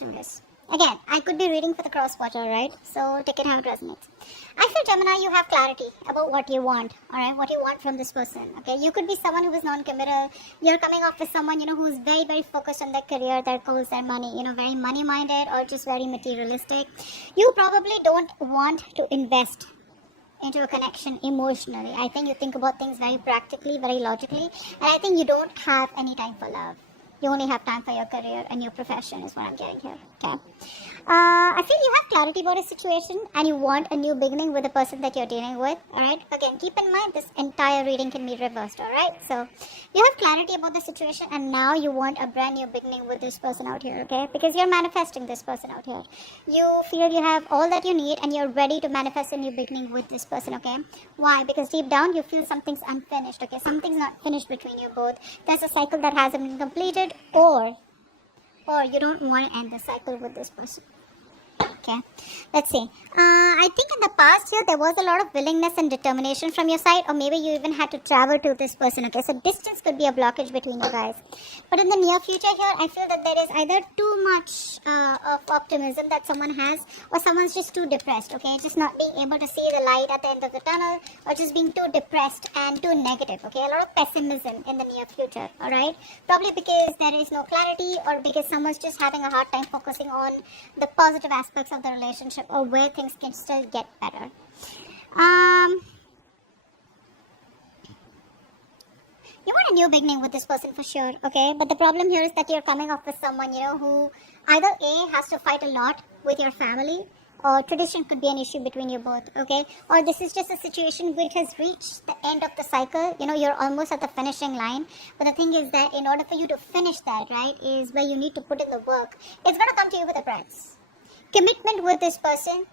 manifesting this. Again, I could be reading for the cross-watcher, right? So take it how it resonates. I feel, Gemini, you have clarity about what you want, alright? What you want from this person, okay? You could be someone who is non-committal. You're coming off with someone, who's very, very focused on their career, their goals, their money, very money-minded or just very materialistic. You probably don't want to invest into a connection emotionally. I think you think about things very practically, very logically, and I think you don't have any time for love. You only have time for your career and your profession is what I'm getting here. Okay. I feel you have clarity about a situation and you want a new beginning with the person that you're dealing with. Alright. Again, keep in mind this entire reading can be reversed. Alright. So you have clarity about the situation and now you want a brand new beginning with this person out here. Okay. Because you're manifesting this person out here. You feel you have all that you need and you're ready to manifest a new beginning with this person. Okay. Why? Because deep down you feel something's unfinished. Okay. Something's not finished between you both. There's a cycle that hasn't been completed. Or you don't want to end the cycle with this person. Okay, let's see. I think in the past here there was a lot of willingness and determination from your side, or maybe you even had to travel to this person. Okay, so distance could be a blockage between you guys. But in the near future here, I feel that there is either too much of optimism that someone has, or someone's just too depressed. Okay, just not being able to see the light at the end of the tunnel, or just being too depressed and too negative. Okay, a lot of pessimism in the near future. All right, probably because there is no clarity, or because someone's just having a hard time focusing on the positive aspects of the relationship or where things can still get better. You want a new beginning with this person for sure, okay? But the problem here is that you're coming off with someone, who either A, has to fight a lot with your family, or tradition could be an issue between you both, okay? Or this is just a situation which has reached the end of the cycle. You're almost at the finishing line. But the thing is that in order for you to finish that, right, is where you need to put in the work. It's going to come to you with a price. Commitment with this person,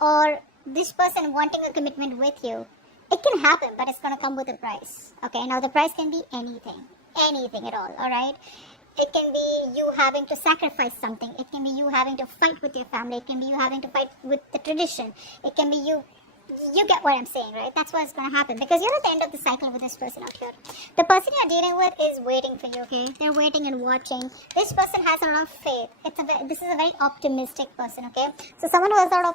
or this person wanting a commitment with you, it can happen, but it's going to come with a price. Okay, now the price can be anything at all. All right, it can be you having to sacrifice something. It can be you having to fight with your family. It can be you having to fight with the tradition. It can be you get what I'm saying, right? That's what's going to happen, because you're at the end of the cycle with this person out here. The person you're dealing with is waiting for you, okay? They're waiting and watching. This person has a lot of faith. This is a very optimistic person, okay? So someone who has a lot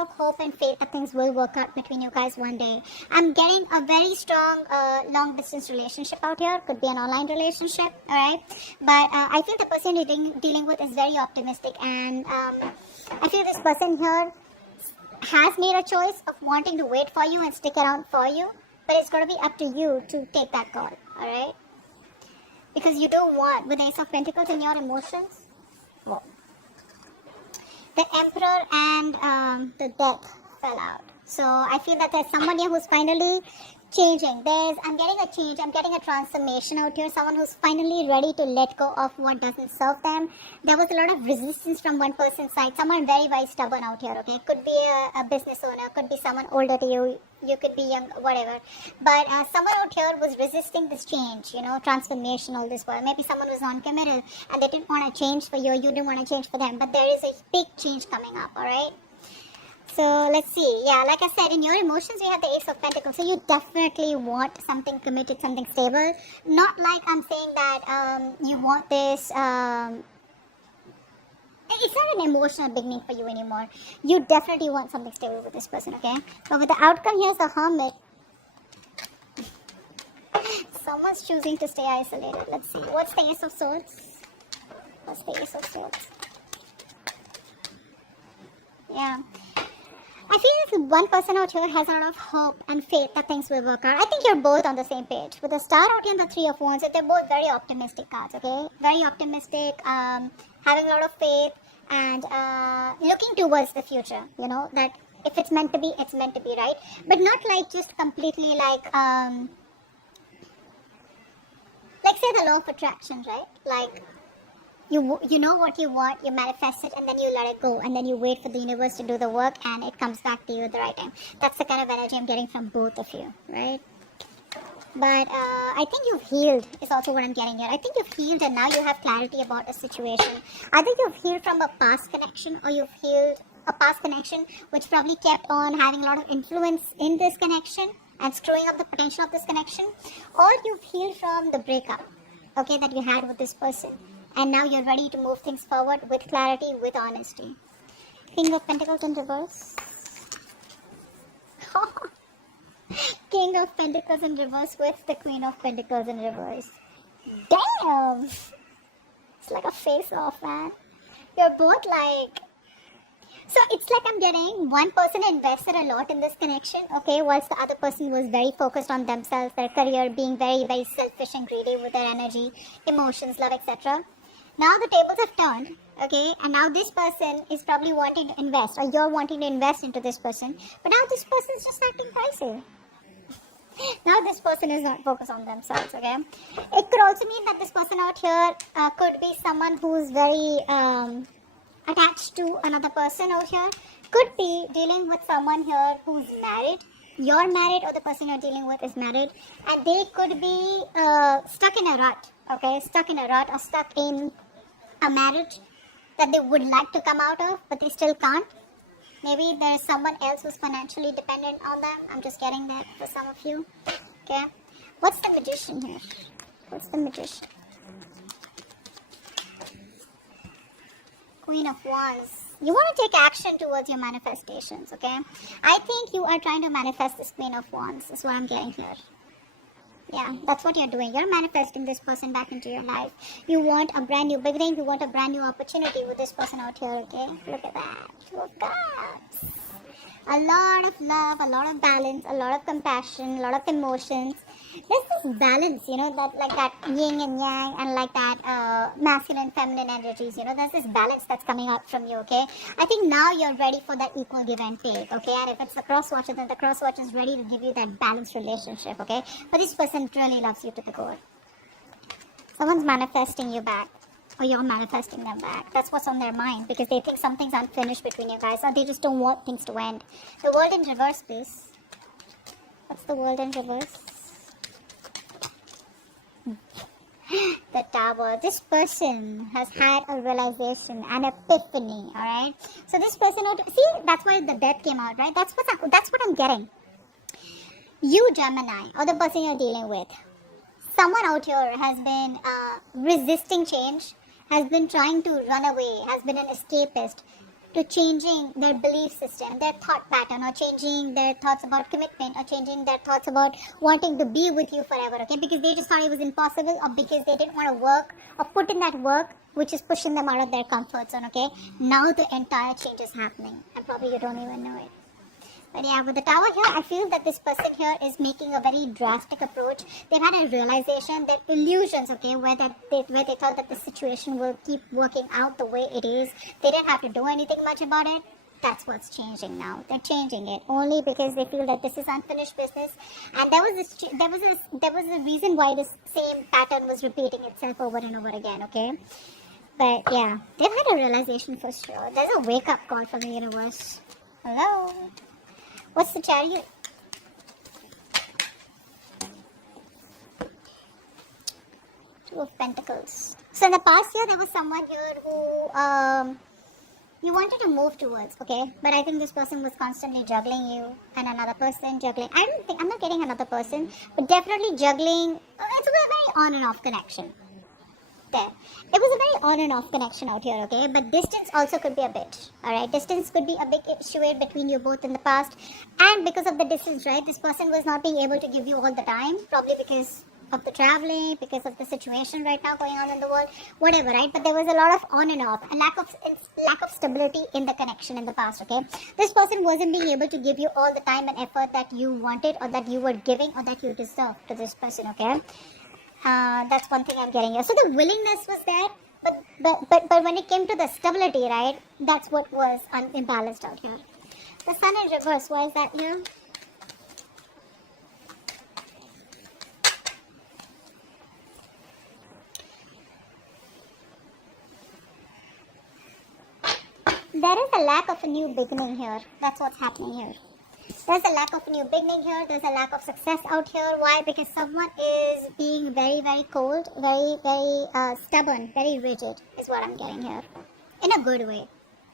of hope and faith that things will work out between you guys one day. I'm getting a very strong long distance relationship out here. Could be an online relationship, alright? But I feel the person you're dealing with is very optimistic, and I feel this person here has made a choice of wanting to wait for you and stick around for you, but it's going to be up to you to take that call, alright? Because you don't want, with the Ace of Pentacles in your emotions, well, the Emperor and the Death fell out. So I feel that there's someone here who's finally changing. I'm getting a change, I'm getting a transformation out here. Someone who's finally ready to let go of what doesn't serve them. There was a lot of resistance from one person's side. Someone very, very stubborn out here, okay? Could be a business owner, could be someone older to you. You could be young, whatever. But someone out here was resisting this change, transformation, all this world. Maybe someone was non-committal and they didn't want to change for you, you didn't want to change for them. But there is a big change coming up, alright? So let's see. Yeah, like I said, in your emotions, we have the Ace of Pentacles. So you definitely want something committed, something stable. Not like I'm saying that you want this. It's not an emotional beginning for you anymore. You definitely want something stable with this person, okay? But with the outcome, here's the Hermit. Someone's choosing to stay isolated. Let's see. What's the Ace of Swords? What's the Ace of Swords? Yeah. I feel this one person out here has a lot of hope and faith that things will work out. I think you're both on the same page. With the Star out here and the Three of Wands, they're both very optimistic cards, okay? Very optimistic, having a lot of faith, and looking towards the future, that if it's meant to be, it's meant to be, right? But not like just completely like say the law of attraction, right? Like, you know what you want, you manifest it, and then you let it go, and then you wait for the universe to do the work, and it comes back to you at the right time. That's the kind of energy I'm getting from both of you, right? But I think you've healed is also what I'm getting here. I think you've healed and now you have clarity about a situation. I think you've healed from a past connection, or you've healed a past connection which probably kept on having a lot of influence in this connection and screwing up the potential of this connection. Or you've healed from the breakup, okay, that you had with this person. and now you're ready to move things forward with clarity, with honesty. King of Pentacles in reverse. King of Pentacles in reverse with the Queen of Pentacles in reverse. Damn! It's like a face-off, man. You're both like... So it's like I'm getting one person invested a lot in this connection, okay, whilst the other person was very focused on themselves, their career, being very, very selfish and greedy with their energy, emotions, love, etc. Now the tables have turned, okay, and now this person is probably wanting to invest, or you're wanting to invest into this person, but now this person is just acting crazy. Now this person is not focused on themselves, okay. It could also mean that this person out here could be someone who's very attached to another person out here. Could be dealing with someone here who's married. You're married, or the person you're dealing with is married, and they could be stuck in a rut, okay, stuck in a rut or stuck in a marriage that they would like to come out of, but they still can't. Maybe there's someone else who's financially dependent on them. I'm just getting that for some of you. Okay. What's the Magician here? What's the Magician? Queen of Wands. You want to take action towards your manifestations, okay? I think you are trying to manifest this Queen of Wands. Is what I'm getting here. Yeah, that's what you're doing. You're manifesting this person back into your life. You want a brand new beginning. You want a brand new opportunity with this person out here, okay? Look at that. Two of Cups. A lot of love, a lot of balance, a lot of compassion, a lot of emotions. There's this balance, you know, that like that yin and yang, and like that masculine, feminine energies, you know, there's this balance that's coming out from you, okay? I think now you're ready for that equal give and take, okay? And if it's the cross watcher, then the cross watcher is ready to give you that balanced relationship, okay? But this person really loves you to the core. Someone's manifesting you back, or you're manifesting them back. That's what's on their mind, because they think something's unfinished between you guys, or they just don't want things to end. The World in reverse, please. What's the World in reverse? The Tower. This person has had a realization, an epiphany, alright? So this person, see, that's why the death came out, right? That's what I'm getting. You, Gemini, or the person you're dealing with, someone out here has been resisting change, has been trying to run away, has been an escapist to changing their belief system, their thought pattern, or changing their thoughts about commitment, or changing their thoughts about wanting to be with you forever, okay? Because they just thought it was impossible, or because they didn't want to work or put in that work, which is pushing them out of their comfort zone, okay? Now the entire change is happening, and probably you don't even know it. But yeah, with the Tower here, I feel that this person here is making a very drastic approach. They've had a realization that illusions, okay, where they thought that the situation will keep working out the way it is. They didn't have to do anything much about it. That's what's changing now. They're changing it only because they feel that this is unfinished business. And there was a reason why this same pattern was repeating itself over and over again, okay? But yeah, they've had a realization for sure. There's a wake-up call from the universe. Hello? What's the Chariot? Two of Pentacles. So in the past year, there was someone here who you wanted to move towards, okay? But I think this person was constantly juggling you and another person juggling. I'm not getting another person, but definitely juggling. It's a very on and off connection. There. It was a very on and off connection out here, okay? But distance also could be a bit, alright? Distance could be a big issue between you both in the past. And because of the distance, right? This person was not being able to give you all the time, probably because of the traveling, because of the situation right now going on in the world, whatever, right? But there was a lot of on and off, a lack of stability in the connection in the past, okay? This person wasn't being able to give you all the time and effort that you wanted, or that you were giving, or that you deserved to this person, okay? That's one thing I'm getting here. So the willingness was there, but when it came to the stability, right, that's what was imbalanced out here. The Sun in reverse, why is that here? There is a lack of a new beginning here. That's what's happening here. There's a lack of a new beginning here. There's a lack of success out here. Why? Because someone is being very, very cold, very, very stubborn, very rigid is what I'm getting here. In a good way.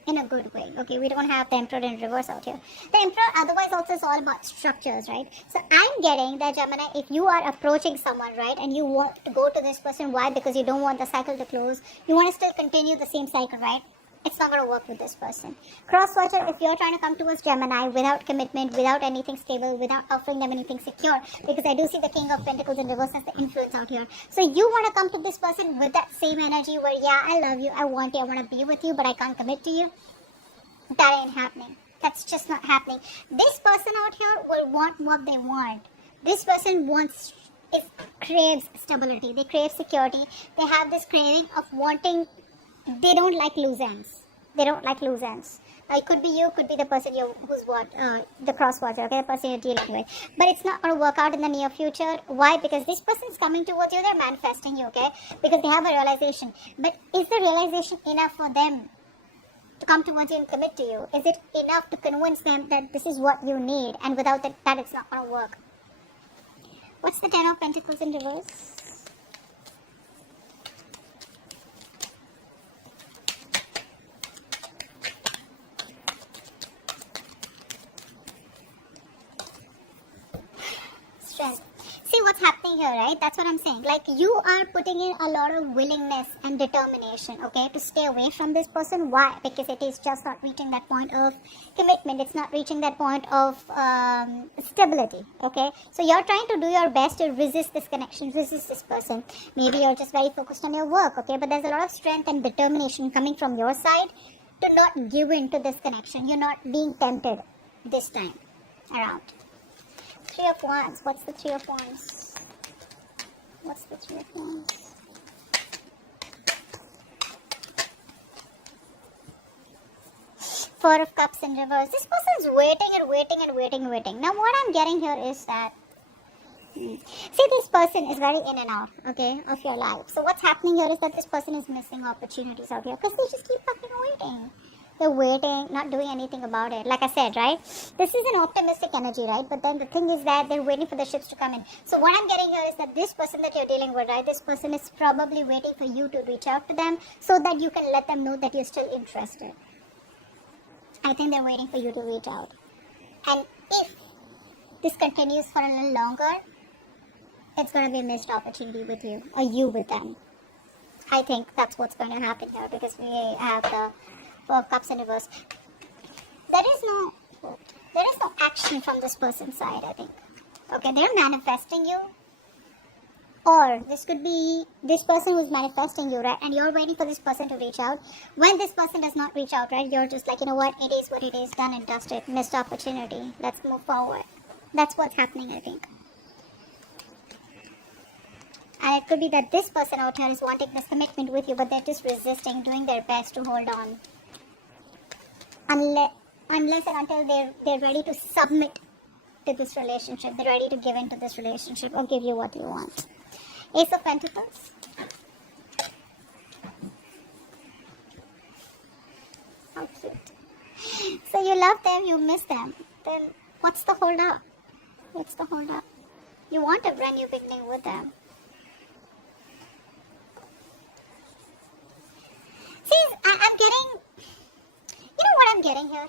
in a good way. Okay, we don't have the Emperor in reverse out here. The Emperor otherwise also is all about structures, right? So I'm getting that, Gemini, if you are approaching someone, right, and you want to go to this person, why? Because you don't want the cycle to close. You want to still continue the same cycle, right? It's not going to work with this person. Cross watcher, if you're trying to come towards Gemini without commitment, without anything stable, without offering them anything secure, because I do see the King of Pentacles in reverse as the influence out here. So you want to come to this person with that same energy where, yeah, I love you, I want you, I want to be with you, but I can't commit to you. That ain't happening. That's just not happening. This person out here will want what they want. This person craves stability. They crave security. They have this craving of wanting. They don't like loose ends. They don't like loose ends. It could be you, could be the person who's the cross watcher, okay, the person you're dealing with. But it's not going to work out in the near future. Why? Because this person is coming towards you, they're manifesting you, okay, because they have a realization. But is the realization enough for them to come towards you and commit to you? Is it enough to convince them that this is what you need, and without that it's not going to work? What's the Ten of Pentacles in reverse? See what's happening here, right? That's what I'm saying. Like, you are putting in a lot of willingness and determination, okay, to stay away from this person. Why? Because it is just not reaching that point of commitment. It's not reaching that point of stability, okay? So you're trying to do your best to resist this connection, resist this person. Maybe you're just very focused on your work, okay? But there's a lot of strength and determination coming from your side to not give in to this connection. You're not being tempted this time around. Three of Wands. What's the Three of Wands? What's the Three of Wands? Four of Cups in reverse. This person's waiting and waiting and waiting and waiting. Now what I'm getting here is that, see, this person is very in and out, okay, of your life. So what's happening here is that this person is missing opportunities out here because they just keep fucking waiting. They're waiting, not doing anything about it. Like I said, right? This is an optimistic energy, right? But then the thing is that they're waiting for the ships to come in. So what I'm getting here is that this person that you're dealing with, right? This person is probably waiting for you to reach out to them so that you can let them know that you're still interested. I think they're waiting for you to reach out. And if this continues for a little longer, it's going to be a missed opportunity with you, or you with them. I think that's what's going to happen here, because we have the Four of Cups in reverse. There is no action from this person's side, I think. Okay, they're manifesting you. Or this could be this person who's manifesting you, right? And you're waiting for this person to reach out. When this person does not reach out, right? You're just like, you know what? It is what it is. Done and dusted. Missed opportunity. Let's move forward. That's what's happening, I think. And it could be that this person out here is wanting this commitment with you, but they're just resisting, doing their best to hold on. Unless and until they're ready to submit to this relationship. They're ready to give in to this relationship or give you what you want. Ace of Pentacles. How cute. So you love them, you miss them. Then what's the hold up? What's the hold up? You want a brand new beginning with them. See, I'm getting... You know what I'm getting here?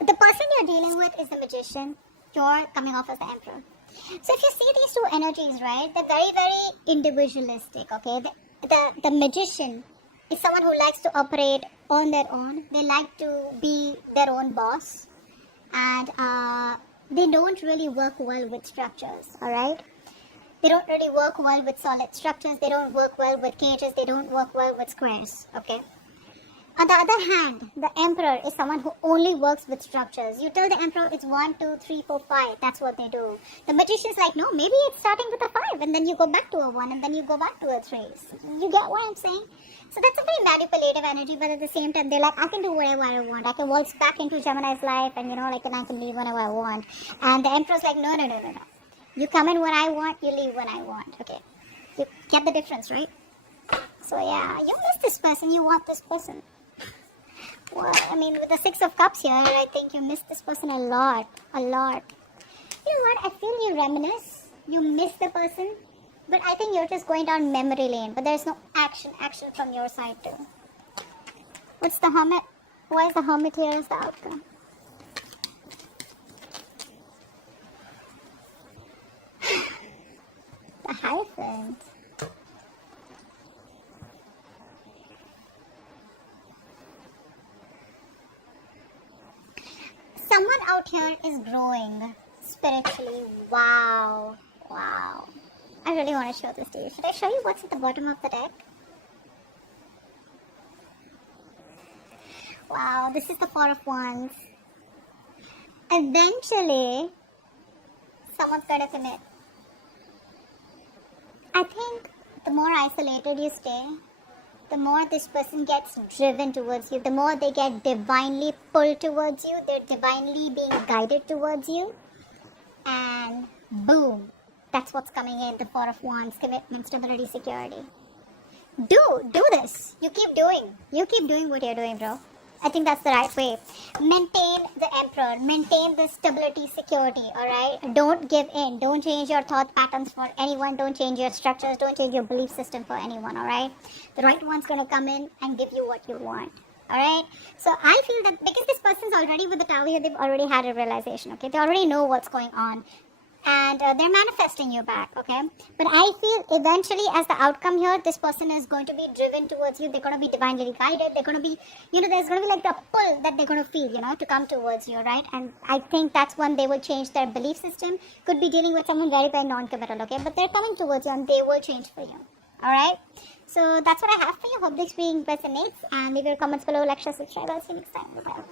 The person you're dealing with is the Magician. You're coming off as the Emperor. So if you see these two energies, right, they're very, very individualistic, okay? The Magician is someone who likes to operate on their own. They like to be their own boss. And they don't really work well with structures, alright? They don't really work well with solid structures. They don't work well with cages. They don't work well with squares, okay? On the other hand, the Emperor is someone who only works with structures. You tell the Emperor it's 1, 2, 3, 4, 5. That's what they do. The Magician's like, no, maybe it's starting with a 5, and then you go back to a 1, and then you go back to a 3. You get what I'm saying? So that's a very manipulative energy, but at the same time, they're like, I can do whatever I want. I can waltz back into Gemini's life, and and I can leave whenever I want. And the Emperor's like, no. You come in when I want, you leave when I want. Okay. You get the difference, right? So yeah, you miss this person, you want this person. Well, I mean, with the Six of Cups here, I think you miss this person a lot. You know what? I feel you reminisce. You miss the person. But I think you're just going down memory lane. But there's no action from your side too. What's the Hermit? Why is the Hermit here as the outcome? The Hierophant. Someone out here is growing spiritually. Wow. Wow. I really want to show this to you. Should I show you what's at the bottom of the deck? Wow, this is the Four of Wands. Eventually, someone's going to commit. I think the more isolated you stay, the more this person gets driven towards you, the more they get divinely pulled towards you, they're divinely being guided towards you, and boom, that's what's coming in, the Four of Wands, commitment, stability, security. Do this. You keep doing what you're doing, bro. I think that's the right way. Maintain the Emperor. Maintain the stability, security, alright? Don't give in. Don't change your thought patterns for anyone. Don't change your structures. Don't change your belief system for anyone, alright? The right one's going to come in and give you what you want, alright? So I feel that because this person's already with the Tower here, they've already had a realization, okay? They already know what's going on. And they're manifesting you back, okay? But I feel eventually as the outcome here, this person is going to be driven towards you. They're going to be divinely guided. They're going to be, there's going to be like the pull that they're going to feel, to come towards you, right? And I think that's when they will change their belief system. Could be dealing with someone very, very non-committal, okay? But they're coming towards you and they will change for you, all right? So that's what I have for you. Hope this being resonates. And leave your comments below, like, share, subscribe. I'll see you next time. Bye.